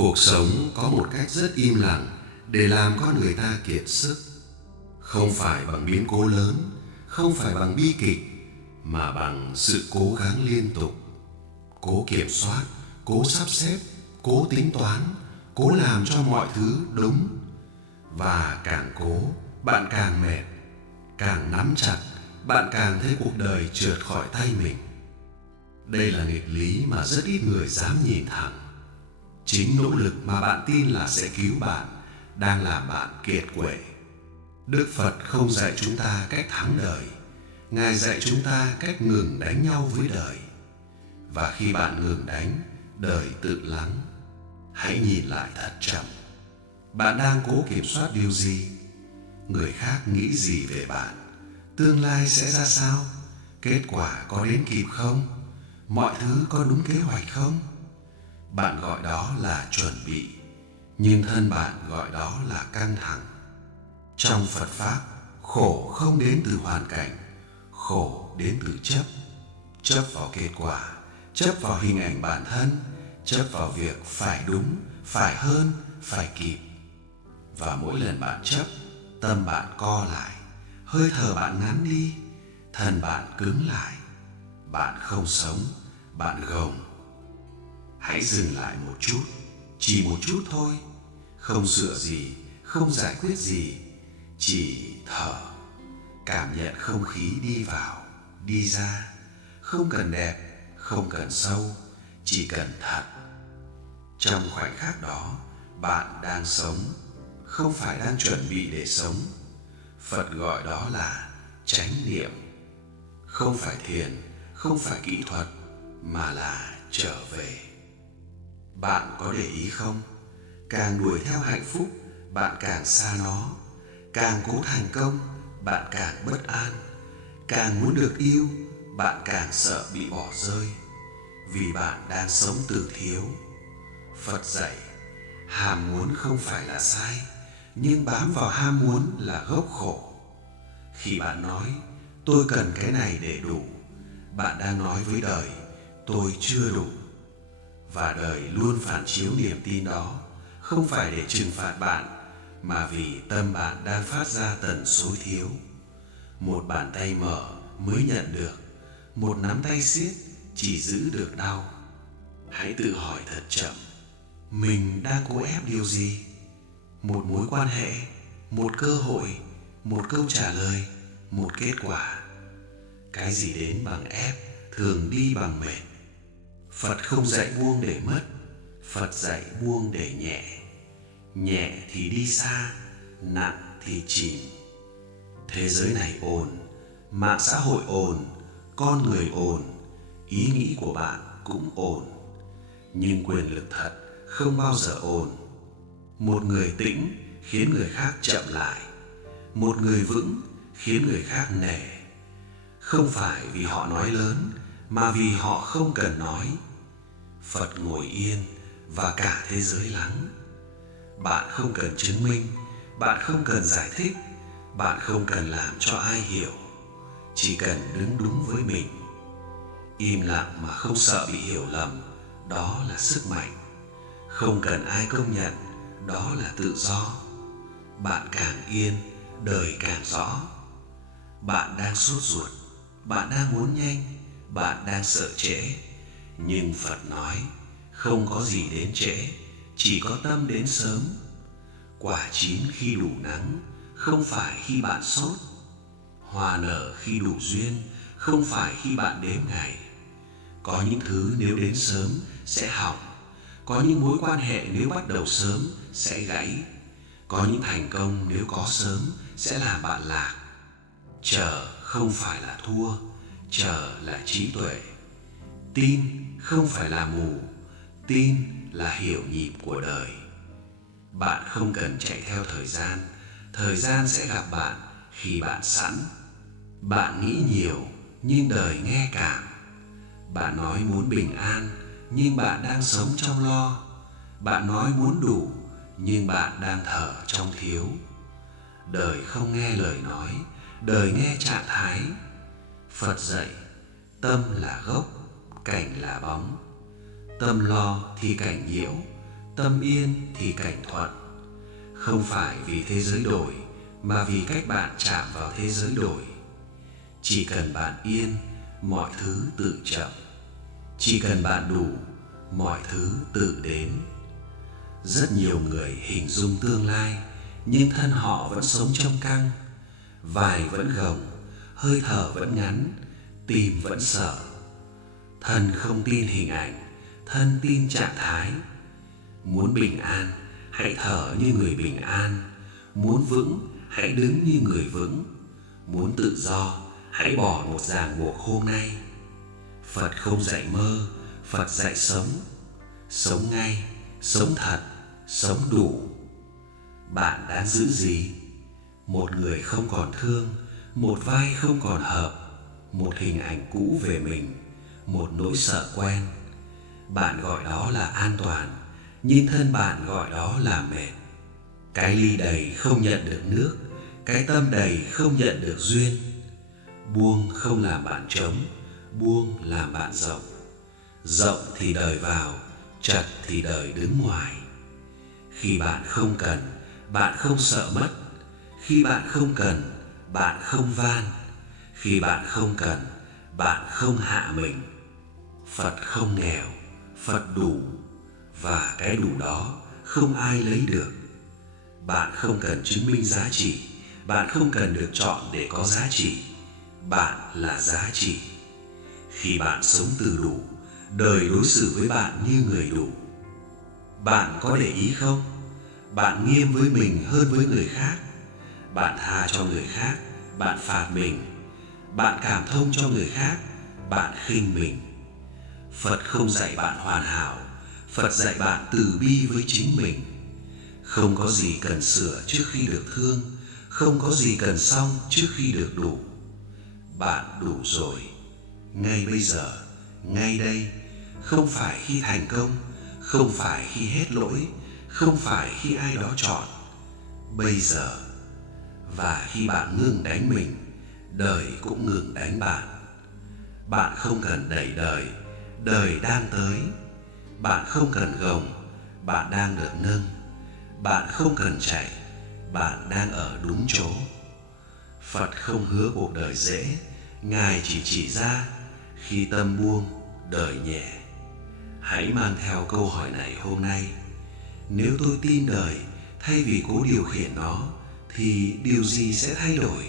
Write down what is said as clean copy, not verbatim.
Cuộc sống có một cách rất im lặng để làm con người ta kiệt sức. Không phải bằng biến cố lớn, không phải bằng bi kịch, mà bằng sự cố gắng liên tục. Cố kiểm soát, cố sắp xếp, cố tính toán, cố làm cho mọi thứ đúng. Và càng cố, bạn càng mệt. Càng nắm chặt, bạn càng thấy cuộc đời trượt khỏi tay mình. Đây là nghịch lý mà rất ít người dám nhìn thẳng. Chính nỗ lực mà bạn tin là sẽ cứu bạn đang làm bạn kiệt quệ. Đức Phật không dạy chúng ta cách thắng đời. Ngài dạy chúng ta cách ngừng đánh nhau với đời. Và khi bạn ngừng đánh, đời tự lắng. Hãy nhìn lại thật chậm. Bạn đang cố kiểm soát điều gì? Người khác nghĩ gì về bạn? Tương lai sẽ ra sao? Kết quả có đến kịp không? Mọi thứ có đúng kế hoạch không? Bạn gọi đó là chuẩn bị, nhưng thân bạn gọi đó là căng thẳng. Trong Phật Pháp, khổ không đến từ hoàn cảnh, khổ đến từ chấp. Chấp vào kết quả, chấp vào hình ảnh bản thân, chấp vào việc phải đúng, phải hơn, phải kịp. Và mỗi lần bạn chấp, tâm bạn co lại, hơi thở bạn ngắn đi, thân bạn cứng lại. Bạn không sống, bạn gồng. Hãy dừng lại một chút, chỉ một chút thôi. Không sửa gì, không giải quyết gì, chỉ thở. Cảm nhận không khí đi vào, đi ra. Không cần đẹp, không cần sâu, chỉ cần thật. Trong khoảnh khắc đó, bạn đang sống, không phải đang chuẩn bị để sống. Phật gọi đó là chánh niệm. Không phải thiền, không phải kỹ thuật, mà là trở về. Bạn có để ý không? Càng đuổi theo hạnh phúc, bạn càng xa nó. Càng cố thành công, bạn càng bất an. Càng muốn được yêu, bạn càng sợ bị bỏ rơi. Vì bạn đang sống từ thiếu. Phật dạy, ham muốn không phải là sai, nhưng bám vào ham muốn là gốc khổ. Khi bạn nói, tôi cần cái này để đủ, bạn đang nói với đời, tôi chưa đủ. Và đời luôn phản chiếu niềm tin đó, không phải để trừng phạt bạn, mà vì tâm bạn đang phát ra tần số thiếu. Một bàn tay mở mới nhận được, một nắm tay siết chỉ giữ được đau. Hãy tự hỏi thật chậm, mình đang cố ép điều gì? Một mối quan hệ, một cơ hội, một câu trả lời, một kết quả. Cái gì đến bằng ép thường đi bằng mệt. Phật không dạy buông để mất, Phật dạy buông để nhẹ. Nhẹ thì đi xa, nặng thì chìm. Thế giới này ồn, mạng xã hội ồn, con người ồn, ý nghĩ của bạn cũng ồn. Nhưng quyền lực thật không bao giờ ồn. Một người tĩnh khiến người khác chậm lại, một người vững khiến người khác nể. Không phải vì họ nói lớn, mà vì họ không cần nói. Phật ngồi yên và cả thế giới lắng. Bạn không cần chứng minh, bạn không cần giải thích, bạn không cần làm cho ai hiểu. Chỉ cần đứng đúng với mình. Im lặng mà không sợ bị hiểu lầm, đó là sức mạnh. Không cần ai công nhận, đó là tự do. Bạn càng yên, đời càng rõ. Bạn đang sốt ruột, bạn đang muốn nhanh, bạn đang sợ trễ. Nhưng Phật nói, không có gì đến trễ, chỉ có tâm đến sớm. Quả chín khi đủ nắng, không phải khi bạn sốt. Hoa nở khi đủ duyên, không phải khi bạn đếm ngày. Có những thứ nếu đến sớm sẽ hỏng. Có những mối quan hệ nếu bắt đầu sớm sẽ gãy. Có những thành công nếu có sớm sẽ làm bạn lạc. Chờ không phải là thua, chờ là trí tuệ. Tin không phải là mù, tin là hiểu nhịp của đời. Bạn không cần chạy theo thời gian sẽ gặp bạn khi bạn sẵn. Bạn nghĩ nhiều nhưng đời nghe cảm. Bạn nói muốn bình an nhưng bạn đang sống trong lo. Bạn nói muốn đủ nhưng bạn đang thở trong thiếu. Đời không nghe lời nói, đời nghe trạng thái. Phật dạy, tâm là gốc, cảnh là bóng. Tâm lo thì cảnh nhiễu, Tâm yên thì cảnh thuận. Không phải vì thế giới đổi, mà vì cách bạn chạm vào thế giới đổi. Chỉ cần bạn yên, mọi thứ tự chậm. Chỉ cần bạn đủ, mọi thứ tự đến. Rất nhiều người hình dung tương lai, nhưng thân họ vẫn sống trong căng. Vai vẫn gồng, hơi thở vẫn ngắn, tim vẫn sợ. Thân không tin hình ảnh, thân tin trạng thái. Muốn bình an, hãy thở như người bình an. Muốn vững, hãy đứng như người vững. Muốn tự do, hãy bỏ một ràng buộc hôm nay. Phật không dạy mơ, Phật dạy sống. Sống ngay, sống thật, sống đủ. Bạn đang giữ gì? Một người không còn thương, một vai không còn hợp, một hình ảnh cũ về mình, một nỗi sợ quen. Bạn gọi đó là an toàn, nhưng thân bạn gọi đó là mệt. Cái ly đầy không nhận được nước, cái tâm đầy không nhận được duyên. Buông không làm bạn trống, buông làm bạn rộng. Rộng thì đời vào, chật thì đời đứng ngoài. Khi bạn không cần, bạn không sợ mất. Khi bạn không cần, bạn không van. Khi bạn không cần, bạn không hạ mình. Phật không nghèo, Phật đủ. Và cái đủ đó không ai lấy được. Bạn không cần chứng minh giá trị. Bạn không cần được chọn để có giá trị. Bạn là giá trị. Khi bạn sống từ đủ, đời đối xử với bạn như người đủ. Bạn có để ý không? Bạn nghiêm với mình hơn với người khác. Bạn tha cho người khác, bạn phạt mình. Bạn cảm thông cho người khác, bạn khinh mình. Phật không dạy bạn hoàn hảo, Phật dạy bạn từ bi với chính mình. Không có gì cần sửa trước khi được thương, không có gì cần xong trước khi được đủ. Bạn đủ rồi, ngay bây giờ, ngay đây. Không phải khi thành công, không phải khi hết lỗi, không phải khi ai đó chọn. Bây giờ. Và khi bạn ngừng đánh mình, đời cũng ngừng đánh bạn. Bạn không cần đẩy đời, đời đang tới. Bạn không cần gồng, bạn đang được nâng. Bạn không cần chạy, bạn đang ở đúng chỗ. Phật không hứa cuộc đời dễ, Ngài chỉ ra khi tâm buông, đời nhẹ. Hãy mang theo câu hỏi này hôm nay. Nếu tôi tin đời thay vì cố điều khiển nó, thì điều gì sẽ thay đổi?